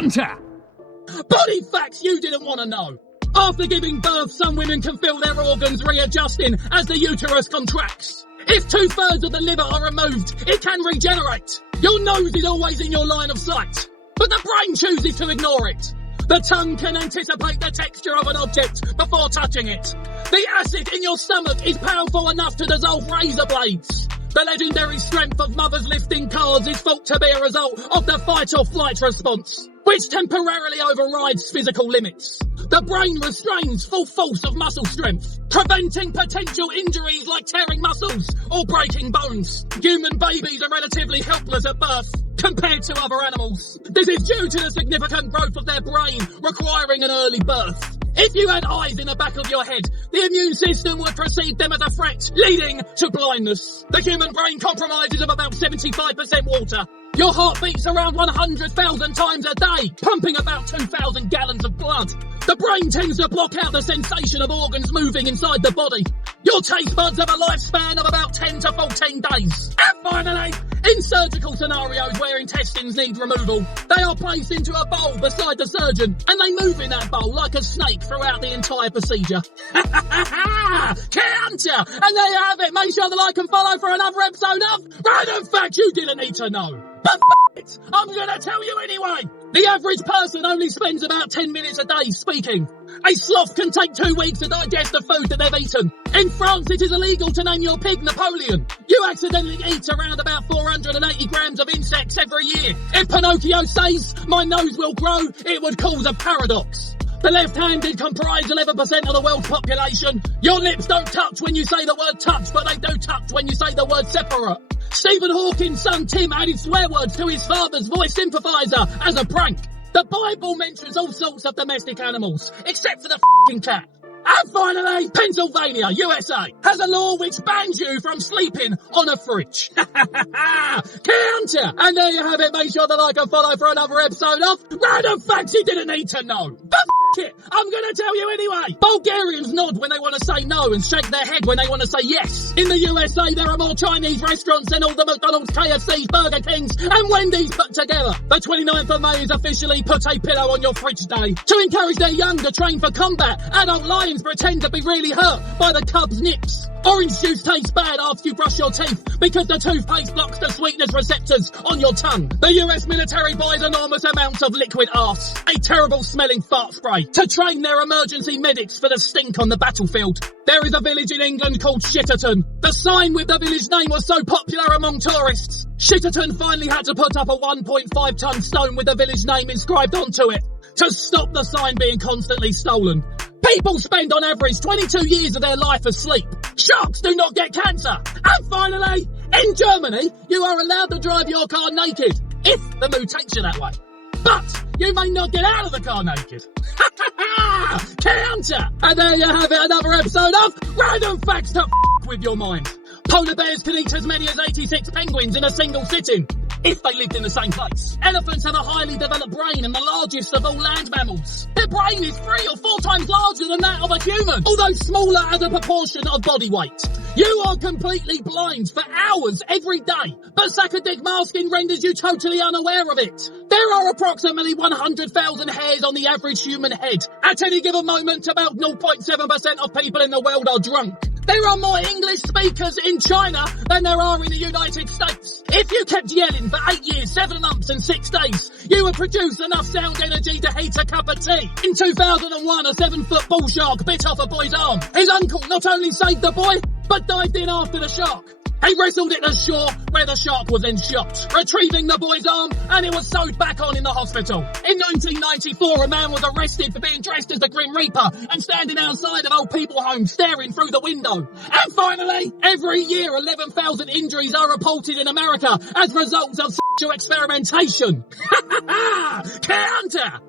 Hunter! Body facts you didn't want to know. After giving birth, some women can feel their organs readjusting as the uterus contracts. If 2/3 of the liver are removed, it can regenerate. Your nose is always in your line of sight, but the brain chooses to ignore it. The tongue can anticipate the texture of an object before touching it. The acid in your stomach is powerful enough to dissolve razor blades. The legendary strength of mothers lifting cars is thought to be a result of the fight or flight response, which temporarily overrides physical limits. The brain restrains full force of muscle strength, preventing potential injuries like tearing muscles or breaking bones. Human babies are relatively helpless at birth compared to other animals. This is due to the significant growth of their brain requiring an early birth. If you had eyes in the back of your head, the immune system would perceive them as a threat, leading to blindness. The human brain compromises of about 75% water. Your heart beats around 100,000 times a day, pumping about 2,000 gallons of blood. The brain tends to block out the sensation of organs moving inside the body. Your taste buds have a lifespan of about 10 to 14 days. And finally, in surgical scenarios where intestines need removal, they are placed into a bowl beside the surgeon, and they move in that bowl like a snake throughout the entire procedure. Counter! And there you have it. Make sure to like and follow for another episode of Random Facts You Didn't Need to Know. But it, I'm gonna tell you anyway. The average person only spends about 10 minutes a day speaking. A sloth can take 2 weeks to digest the food that they've eaten. In France, it is illegal to name your pig Napoleon. You accidentally eat around about 480 grams of insects every year. If Pinocchio says, "My nose will grow," it would cause a paradox. The left-handed comprise 11% of the world's population. Your lips don't touch when you say the word touch, but they do touch when you say the word separate. Stephen Hawking's son Tim added swear words to his father's voice sympathizer as a prank. The Bible mentions all sorts of domestic animals, except for the f***ing cat. And finally, Pennsylvania, USA, has a law which bans you from sleeping on a fridge. Counter! And there you have it. Make sure to like and follow for another episode of Random Facts You Didn't Need to Know. But it, I'm gonna tell you anyway. Bulgarians nod when they want to say no and shake their head when they want to say yes. In the USA, there are more Chinese restaurants than all the McDonald's, KFC's, Burger Kings and Wendy's put together. The 29th of May is officially Put a Pillow on Your Fridge Day. To encourage their young to train for combat, adult lions pretend to be really hurt by the cub's nips. Orange juice tastes bad after you brush your teeth because the toothpaste blocks the sweetness receptors on your tongue. The US military buys enormous amounts of liquid arse, a terrible smelling fart spray, to train their emergency medics for the stink on the battlefield. There is a village in England called Shitterton. The sign with the village name was so popular among tourists, Shitterton finally had to put up a 1.5 ton stone with the village name inscribed onto it to stop the sign being constantly stolen. People spend on average 22 years of their life asleep. Sharks do not get cancer. And finally, in Germany, you are allowed to drive your car naked, if the mood takes you that way. But you may not get out of the car naked. Counter! And there you have it, another episode of Random Facts to with your mind. Polar bears can eat as many as 86 penguins in a single sitting, if they lived in the same place. Elephants have a highly developed brain and the largest of all land mammals. Their brain is 3 or 4 times larger than that of a human, although smaller as a proportion of body weight. You are completely blind for hours every day, but saccadic masking renders you totally unaware of it. There are approximately 100,000 hairs on the average human head. At any given moment, about 0.7% of people in the world are drunk. There are more English speakers in China than there are in the United States. If you kept yelling for 8 years, 7 months and 6 days, you would produce enough sound energy to heat a cup of tea. In 2001, a 7-foot bull shark bit off a boy's arm. His uncle not only saved the boy, but dived in after the shark. He wrestled it ashore, where the shark was then shot, retrieving the boy's arm, and it was sewed back on in the hospital. In 1994, a man was arrested for being dressed as the Grim Reaper and standing outside of old people homes staring through the window. And finally, every year 11,000 injuries are reported in America as results of sexual experimentation. Counter!